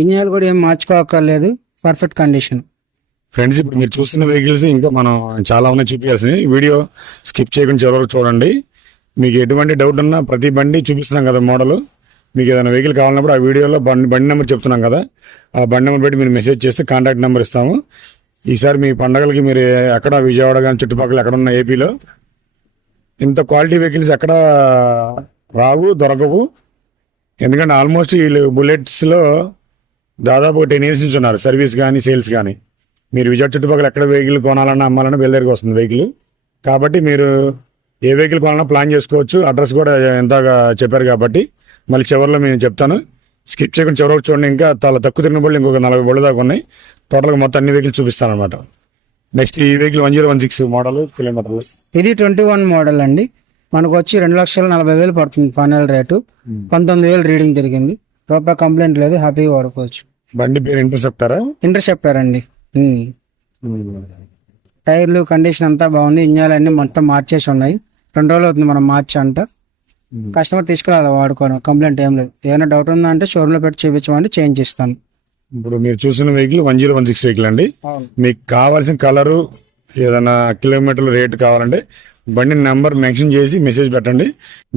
Engine కూడా ఏం మార్చుకోక్కర్లేదు, perfect condition. Friends, ఇప్పుడు మీరు చూస్తున్న వెహికల్స్ ఇంకా మనం చాలా ఉన్నాయి చూపించాల్సినవి. వీడియో స్కిప్ చేయకుండా చివరి వరకు చూడండి. మీకు ఎటువంటి డౌట్ ఉన్నా ప్రతి బండి చూపిస్తున్నాం కదా మోడల్. మీకు ఏదైనా వెహికల్ కావాలన్నప్పుడు ఆ వీడియోలో బండి నెంబర్ చెప్తున్నాం కదా, ఆ బండి నెంబర్ పెట్టి మీరు మెసేజ్ చేస్తే కాంటాక్ట్ నెంబర్ ఇస్తాము. ఈసారి మీ పండగలకి మీరు ఎక్కడ విజయవాడ కానీ చుట్టుపక్కల ఎక్కడ ఉన్న ఏపీలో ఇంత క్వాలిటీ వెహికల్స్ ఎక్కడ రావు, దొరకవు. ఎందుకంటే ఆల్మోస్ట్ వీళ్ళు బుల్లెట్స్లో దాదాపు 10 years నుంచి ఉన్నారు, సర్వీస్ కానీ సేల్స్ కానీ. మీరు విజయవాడ చుట్టుపక్కల ఎక్కడ వెహికల్ కొనాలన్నా అమ్మాలన్నా వీళ్ళ దగ్గరికి వస్తుంది వెహికల్. కాబట్టి మీరు ఏ వెహికల్ కొనాలన్నా ప్లాన్ చేసుకోవచ్చు. అడ్రస్ కూడా ఎంతగా చెప్పారు కాబట్టి మళ్ళీ చివరిలో నేను చెప్తాను. స్కిప్ చేయకుండా చివరికి చూడండి. ఇంకా చాలా తక్కువ తిరిగిన బళ్ళు ఇంకొక 40 బళ్ళు దాకా ఉన్నాయి. టోటల్గా మొత్తం అన్ని వెహికల్స్ చూపిస్తాను అనమాట. నెక్స్ట్ ఈ వెహికల్ 1016 మోడల్, కిలోమీటర్లు. ఇది 21 మోడల్ అండి. మనకు వచ్చి 2,40,000 పడుతుంది ఫైనల్ రేటు. 19,000 రీడింగ్ తిరిగింది. రూపాయి కంప్లైంట్ లేదు, హ్యాపీగా వాడుకోవచ్చు. బండి పేరు ఇంటర్సెప్టర్ అండి. టైర్లు కండిషన్ అంతా బాగుంది. ఇంజన్లు అన్ని మొత్తం మార్చేసి ఉన్నాయి. 2 రోజులు అవుతుంది మనం మార్చి అంట. కస్టమర్ తీసుకురావాలి వాడుకోవడం, కంప్లైంట్ ఏం లేదు. ఏమైనా డౌట్ ఉందా అంటే షోరూమ్ లో పెట్టి చూపించమంటే చేంజ్ చేస్తాను. ఇప్పుడు మీరు చూసిన వెహికల్ 1016 వెహికల్ అండి. మీకు కావాల్సిన కలరు, ఏదైనా కిలోమీటర్ల రేట్ కావాలంటే బండి నెంబర్ మెన్షన్ చేసి మెసేజ్ పెట్టండి.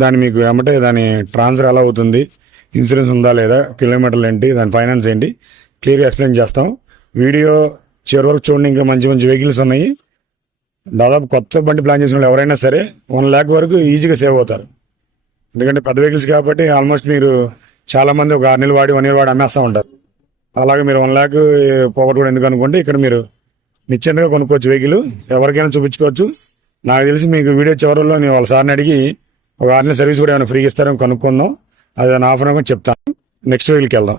దాన్ని మీకు ఏమంటే దాని ట్రాన్స్ఫర్ ఎలా అవుతుంది, ఇన్సూరెన్స్ ఉందా లేదా, కిలోమీటర్లు ఏంటి, దాని ఫైనాన్స్ ఏంటి, క్లియర్గా ఎక్స్ప్లెయిన్ చేస్తాం. వీడియో చివరి వరకు చూడండి. ఇంకా మంచి మంచి వెహికల్స్ ఉన్నాయి. దాదాపు కొత్త బండి ప్లాన్ చేసిన వాళ్ళు ఎవరైనా సరే 1 lakh వరకు ఈజీగా సేవ్ అవుతారు. ఎందుకంటే పెద్ద వెహికల్స్ కాబట్టి ఆల్మోస్ట్ మీరు చాలామంది ఒక 6 నెలలు వాడి 1 year వాడి అమ్మేస్తూ ఉంటారు. అలాగే మీరు 1 lakh పోగొట్టుకోవడం ఎందుకు అనుకుంటే ఇక్కడ మీరు నిశ్చింతగా కొనుక్కోవచ్చు వెహికల్, ఎవరికైనా చూపించుకోవచ్చు. నాకు తెలిసి మీకు వీడియో చివరిలో నేను వాళ్ళ సార్ని అడిగి ఒక 6 నెలల సర్వీస్ కూడా ఏమైనా ఫ్రీగా ఇస్తారని కనుక్కుందాం. అది ఆఫర్ అనుకుని చెప్తాను. నెక్స్ట్ వెహికల్కి వెళ్దాం.